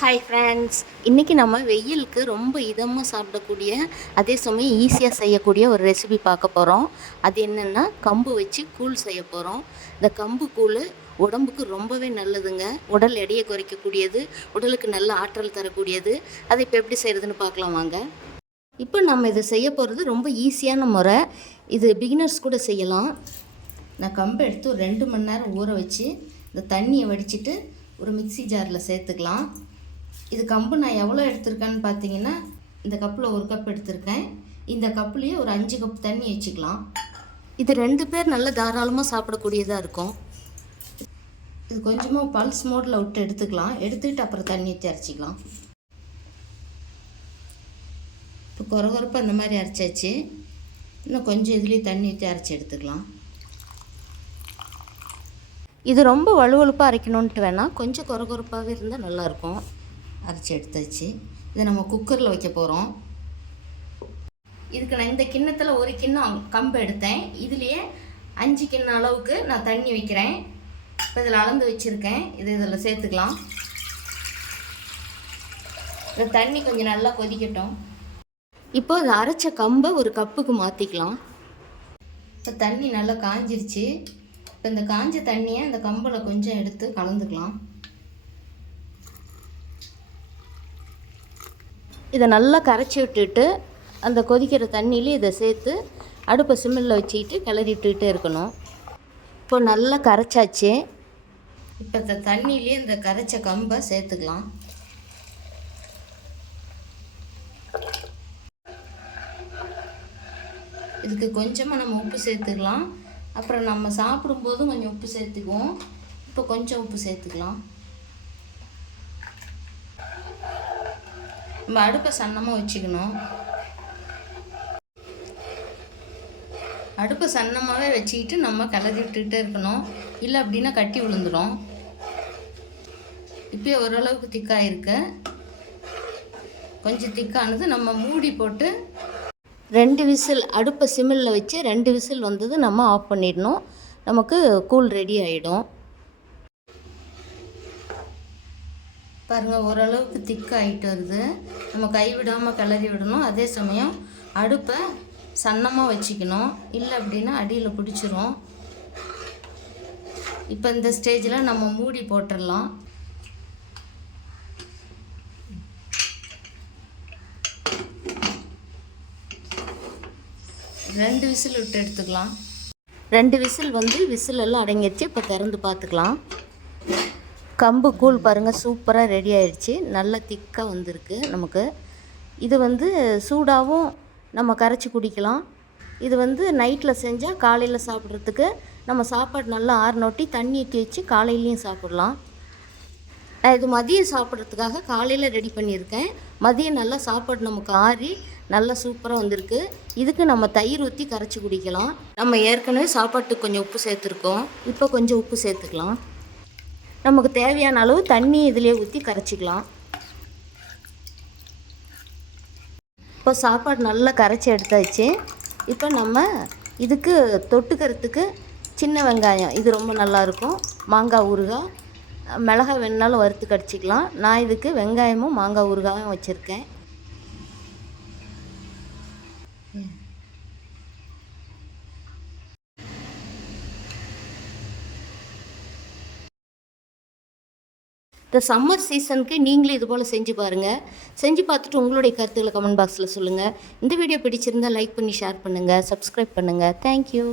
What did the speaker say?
Hi friends, இன்றைக்கி நம்ம வெயிலுக்கு ரொம்ப இதமாக சாப்பிடக்கூடிய அதே சமயம் ஈஸியாக செய்யக்கூடிய ஒரு ரெசிபி பார்க்க போகிறோம். அது என்னென்னா கம்பு வச்சு கூழ் செய்ய போகிறோம். இந்த கம்பு கூழ் உடம்புக்கு ரொம்பவே நல்லதுங்க. உடல் எடையை குறைக்கக்கூடியது, உடலுக்கு நல்ல ஆற்றல் தரக்கூடியது. அதை இப்போ எப்படி செய்கிறதுன்னு பார்க்கலாம் வாங்க. இப்போ நம்ம இதை செய்ய போகிறது ரொம்ப ஈஸியான முறை. இது பிகினர்ஸ் கூட செய்யலாம். நான் கம்பை எடுத்து ஒரு 2 மணி நேரம் ஊற வச்சு இந்த தண்ணியை வடிச்சிட்டு ஒரு மிக்ஸி ஜாரில் சேர்த்துக்கலாம். இது கம்பு நான் எவ்வளோ எடுத்திருக்கேன்னு பார்த்தீங்கன்னா, இந்த கப்பில் 1 கப் எடுத்திருக்கேன். இந்த கப்புலேயே ஒரு 5 கப் தண்ணி வச்சுக்கலாம். இது 2 பேர் நல்ல தாராளமாக சாப்பிடக்கூடியதாக இருக்கும். இது கொஞ்சமாக பல்ஸ் மோடில் விட்டு எடுத்துக்கலாம். எடுத்துக்கிட்டு அப்புறம் தண்ணி ஊற்றி அரைச்சிக்கலாம். இப்போ கொரகொரப்பாக இந்த மாதிரி அரைச்சாச்சு. இன்னும் கொஞ்சம் இதுலேயே தண்ணி ஊற்றி அரைச்சி எடுத்துக்கலாம். இது ரொம்ப வலுவலுப்பாக அரைக்கணுன்ட்டு வேணால் கொஞ்சம் கொரகொரப்பாகவே இருந்தால் நல்லாயிருக்கும். அரைச்சி எடுத்தாச்சு. இதை நம்ம குக்கரில் வைக்க போகிறோம். இதுக்கு நான் இந்த கிண்ணத்தில் 1 கிண்ணம் கம்பு எடுத்தேன். இதுலேயே 5 கிண்ணம் அளவுக்கு நான் தண்ணி வைக்கிறேன். இப்போ இதில் அளந்து வச்சுருக்கேன். இதில் சேர்த்துக்கலாம். இந்த தண்ணி கொஞ்சம் நல்லா கொதிக்கட்டும். இப்போ அதை அரைச்ச கம்பை ஒரு கப்புக்கு மாற்றிக்கலாம். இப்போ தண்ணி நல்லா காஞ்சிருச்சு. இப்போ இந்த காஞ்ச தண்ணியை இந்த கம்பில் கொஞ்சம் எடுத்து கலந்துக்கலாம். இதை நல்லா கரைச்சி விட்டுட்டு அந்த கொதிக்கிற தண்ணியிலே இதை சேர்த்து அடுப்பை சிம்மில் வச்சுக்கிட்டு கிளறி விட்டுக்கிட்டே இருக்கணும். இப்போ நல்லா கரைச்சாச்சு. இப்போ இந்த தண்ணியிலே இந்த கரைச்ச கம்பை சேர்த்துக்கலாம். இதுக்கு கொஞ்சமாக நம்ம உப்பு சேர்த்துக்கலாம். அப்புறம் நம்ம சாப்பிடும்போதும் கொஞ்சம் உப்பு சேர்த்துக்குவோம். இப்போ கொஞ்சம் உப்பு சேர்த்துக்கலாம். நம்ம அடுப்பை சன்னமாக வச்சுக்கணும். அடுப்பை சன்னமாகவே வச்சுக்கிட்டு நம்ம கிளறி விட்டுக்கிட்டே இருக்கணும். இல்லை அப்படின்னா கட்டி விழுந்துடும். இப்போ ஓரளவுக்கு திக்காக இருக்கு. கொஞ்சம் திக்கானது நம்ம மூடி போட்டு 2 விசில் அடுப்பை சிம்மில் வச்சு 2 விசில் வந்தது நம்ம ஆஃப் பண்ணிடணும். நமக்கு கூழ் ரெடி ஆகிடும். பாருங்கள், ஓரளவுக்கு திக்காகிட்டு வருது. நம்ம கைவிடாமல் கிளறி விடணும். அதே சமயம் அடுப்பை சன்னமாக வச்சுக்கணும். இல்லை அப்படின்னா அடியில் பிடிச்சிரும். இப்போ இந்த ஸ்டேஜில் நம்ம மூடி போட்டுடலாம். ரெண்டு விசில் விட்டு எடுத்துக்கலாம். 2 விசில் விசில் எல்லாம் அடங்கிடுச்சு. இப்போ திறந்து பார்த்துக்கலாம். கம்பு கூழ் பாருங்கள், சூப்பராக ரெடி ஆயிடுச்சு. நல்லா திக்காக வந்திருக்கு நமக்கு. இது சூடாகவும் நம்ம கரைச்சி குடிக்கலாம். இது நைட்டில் செஞ்சால் காலையில் சாப்பிட்றதுக்கு நம்ம சாப்பாடு நல்லா ஆறுனொட்டி தண்ணி ஊற்றி வச்சு காலையிலையும் சாப்பிட்லாம். நான் இது மதியம் சாப்பிட்றதுக்காக காலையில் ரெடி பண்ணியிருக்கேன். மதியம் நல்லா சாப்பாடு நமக்கு ஆறி நல்லா சூப்பராக வந்திருக்கு. இதுக்கு நம்ம தயிர் ஊற்றி கரைச்சி குடிக்கலாம். நம்ம ஏற்கனவே சாப்பாட்டுக்கு கொஞ்சம் உப்பு சேர்த்துருக்கோம். இப்போ கொஞ்சம் உப்பு சேர்த்துக்கலாம். நமக்கு தேவையான அளவு தண்ணி இதிலே ஊற்றி கரைச்சிக்கலாம். இப்போ சாப்பாடு நல்லா கரைச்சி எடுத்தாச்சு. இப்போ நம்ம இதுக்கு தொட்டுக்கிறதுக்கு சின்ன வெங்காயம், இது ரொம்ப நல்லாயிருக்கும். மாங்காய் ஊறுகாய், மிளகாய் வேணுனாலும் வறுத்து கடிச்சிக்கலாம். நான் இதுக்கு வெங்காயமும் மாங்காய் ஊறுகாயும் வச்சுருக்கேன். இந்த சம்மர் சீசனுக்கு நீங்களும் இது போல் செஞ்சு பாருங்கள். செஞ்சு பார்த்துட்டு உங்களுடைய கருத்துக்களை கமெண்ட் பாக்ஸில் சொல்லுங்கள். இந்த வீடியோ பிடிச்சிருந்தால் லைக் பண்ணி ஷேர் பண்ணுங்கள், சப்ஸ்கிரைப் பண்ணுங்கள். தேங்க்யூ.